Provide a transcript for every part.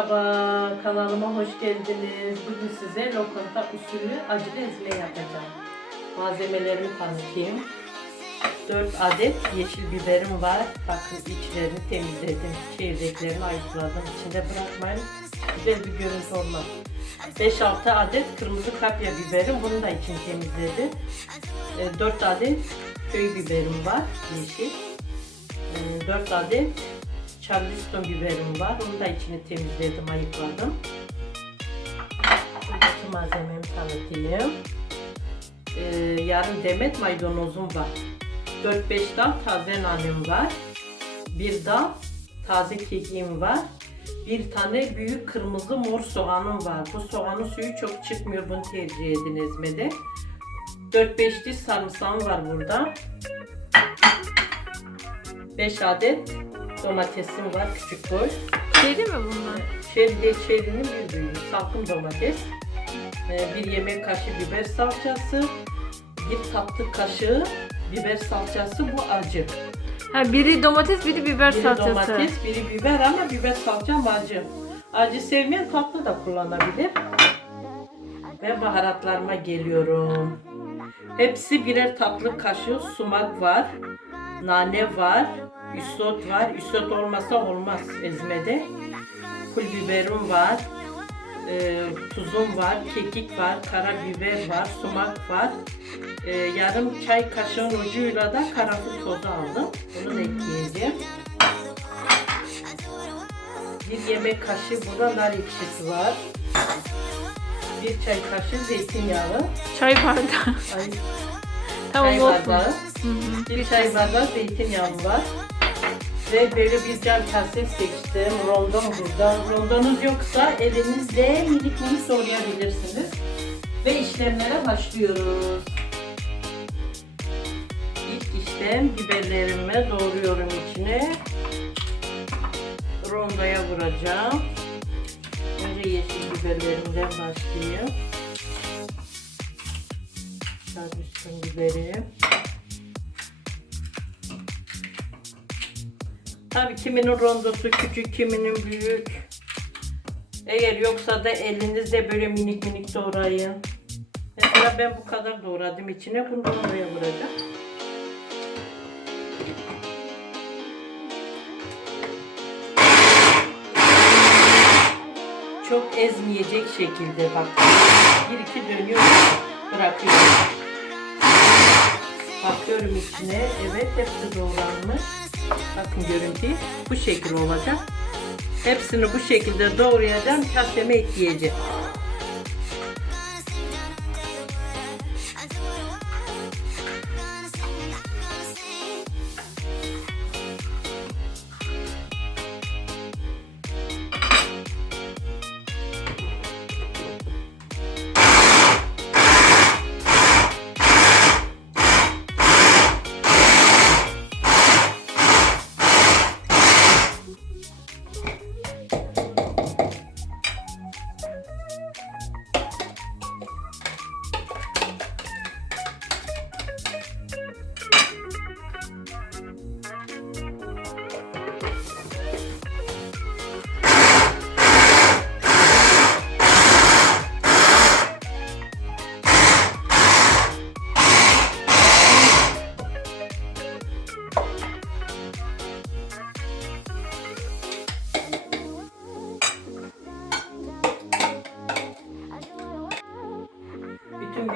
Merhaba, kanalıma hoş geldiniz. Bugün size lokanta usulü acılı ezme yapacağım. Malzemelerimi tanıtayım. 4 adet yeşil biberim var. Bakın içlerini temizledim. Çekirdeklerini ayıkladım. İçinde bırakmayın. Güzel bir görüntü olmaz. 5-6 adet kırmızı kapya biberim. Bunu da için temizledim. 4 adet köy biberim var. Yeşil. 4 adet Charleston biberim var. Onu da içini temizledim, ayıkladım. Buradaki malzememi tanıtayım. Ee, yarım demet maydanozum var. 4-5 dal taze nanem var. Bir dal taze kekiğim var. Bir tane büyük kırmızı mor soğanım var. Bu soğanın suyu çok çıkmıyor. Bunu tercih edin ezmede. 4-5 diş sarımsağım var burada. 5 adet domatesim var küçük boy. Deli mi bunlar? Şeride çerinin bir büyüğü. Salkım domates. Ee, bir yemek kaşığı biber salçası. Bir tatlı kaşığı biber salçası. Bu acı. Ha biri domates, biri biber Biri salçası. domates, biri biber ama biber salçam acı. Acı sevmeyen tatlı da kullanabilir. Ve baharatlarıma geliyorum. Hepsi birer tatlı kaşığı sumak var. Nane var. Isot var. Isot olmasa olmaz ezmede. Pul biberim var. e, tuzum var. Kekik var. Karabiber var. Sumak var. E, yarım çay kaşığın ucuyla da karanfil tozu aldım. Bunu da ekleyeceğim. Bir yemek kaşığı burada nar ekşisi var. Bir çay kaşığı zeytinyağı. Çay bardağı. Ay, tamam çay olsun. bardağı. Hı hı. Bir çay bardağı zeytinyağı var. Ve böyle bir cam kase seçtim. Rondon burada. Rondonuz yoksa elinizle minik minik doğrayabilirsiniz. Ve işlemlere başlıyoruz. İlk işlem biberlerimi doğruyorum içine. Rondoya vuracağım. Önce yeşil biberlerimden başlayayım. Charleston biberi. Tabii kiminin rondosu küçük, kiminin büyük. Eğer yoksa da elinizde böyle minik minik doğrayın. Mesela ben bu kadar doğradım içine. Bunu oraya vuracağım. Çok ezmeyecek şekilde bak. Bir iki dönüyor bırakıyorum. Bakıyorum içine. Evet hepsi doğranmış. Bakın görüntü bu şekil olacak. Hepsini bu şekilde doğrayacağım. Kaseme ekleyeceğim.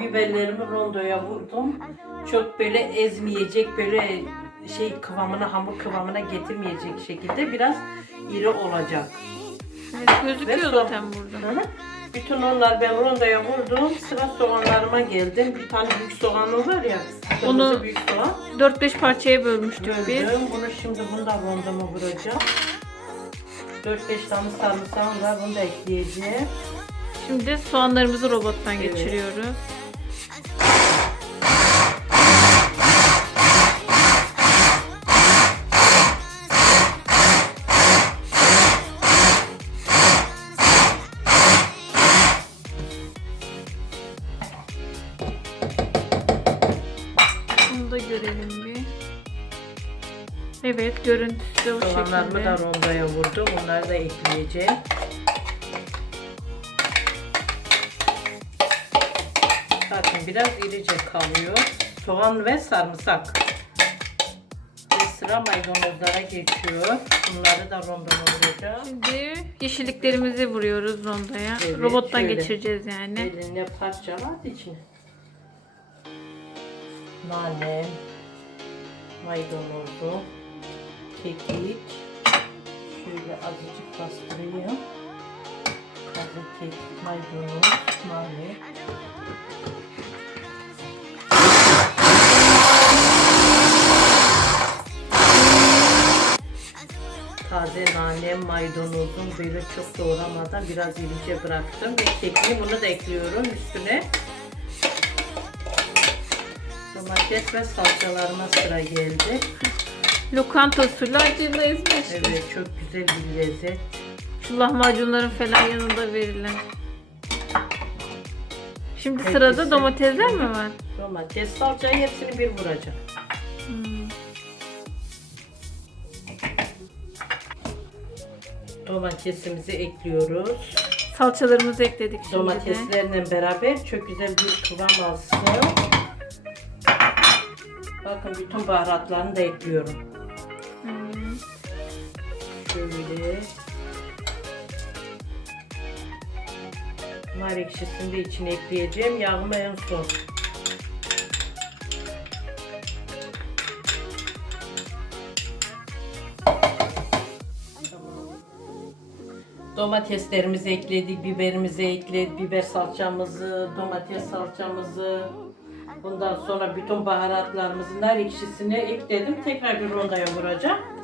Biberlerimi rondoya vurdum. Çok böyle ezmeyecek, böyle şey kıvamına, hamur kıvamına getirmeyecek şekilde biraz iri olacak. Evet, gözüküyor Ve zaten burada. Hı hı. Bütün onlar ben rondoya vurdum. Sıra soğanlarıma geldim. Bir tane büyük soğanım var ya. Onu- büyük soğan. 4-5 parçaya bölmüştük biz. Böldüm. Bunu şimdi bunu da rondoma vuracağım. 4-5 tane sarımsağım var. Bunu da ekleyeceğim. Şimdi soğanlarımızı robottan Evet. geçiriyoruz. Evet görüntüsü de o Soğanlarımı da rondoya vurdum. Onları da ekleyeceğim. Bakın biraz irice kalıyor. Soğan ve sarımsak. Ve sıra maydanozlara geçiyor. Bunları da rondona Şimdi yeşilliklerimizi vuruyoruz rondaya. Evet, Robottan şöyle. geçireceğiz yani. Elinle parçalat içine. Nane, maydanozu, kekik. Şöyle azıcık bastırayım. Taze kekik, maydanoz, nane. Taze nane, maydanozun böyle çok doğramadan biraz irice bıraktım. Ve kekiği bunu da ekliyorum üstüne. Domates ve salçalarıma sıra geldi. Lokanta usulü acılı ezme işte. Evet çok güzel bir lezzet. Şu lahmacunların falan yanında verilen. Şimdi Peki, sırada domatesler mi var? Domates, salçayı hepsini bir vuracağım. Hmm. Domatesimizi ekliyoruz. Salçalarımızı ekledik şimdi. Domateslerle beraber çok güzel bir kıvam alsın. Bakın bütün baharatlarını da ekliyorum. Şöyle. Nar ekşisini de içine ekleyeceğim. Yağımı en son. Domateslerimizi ekledik, biberimizi ekledik, biber salçamızı, domates salçamızı. Bundan sonra bütün baharatlarımızı, nar ekşisini ekledim. Tekrar bir rondaya vuracağım.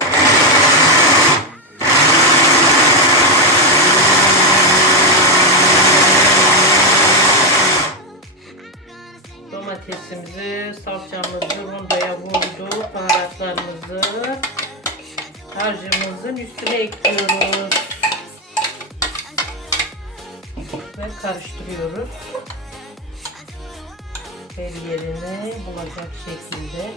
Ve karıştırıyoruz. Her yerine bulacak şekilde.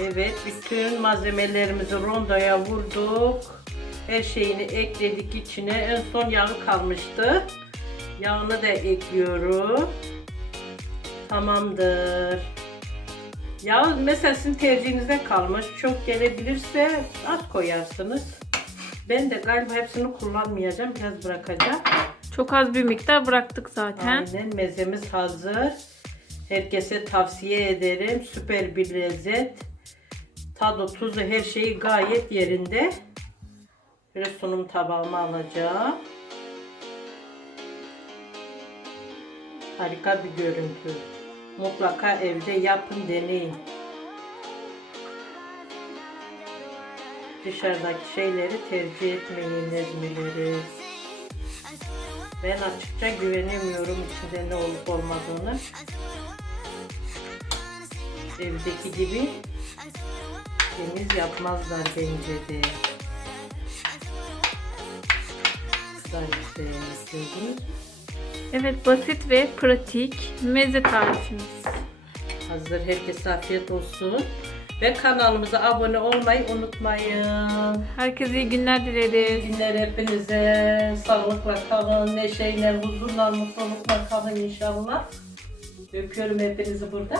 Evet, bütün malzemelerimizi rondoya vurduk. Her şeyini ekledik içine. En son yağı kalmıştı. Yağını da ekliyorum. Tamamdır. Yağ mesela sizin tercihinizde kalmış. Çok gelebilirse az koyarsınız. Ben de galiba hepsini kullanmayacağım. Biraz bırakacağım. Çok az bir miktar bıraktık zaten. Aynen mezemiz hazır. Herkese tavsiye ederim. Süper bir lezzet. Tadı, tuzu, her şeyi gayet yerinde. Böyle sunum tabağıma alacağım. Harika bir görüntü. Mutlaka evde yapın, deneyin. Dışarıdaki şeyleri tercih etmeyin, ezmeleri. Ben açıkça güvenemiyorum içinde ne olup olmadığını. Evdeki gibi temiz yapmazlar bence de. Kadar güzel gördünüz? Evet basit ve pratik meze tarifimiz. Hazır herkese afiyet olsun. Ve kanalımıza abone olmayı unutmayın. Herkese iyi günler dileriz. İyi günler hepinize. Sağlıkla kalın, neşeyle, huzurla, mutlulukla kalın inşallah. Öpüyorum hepinizi burada.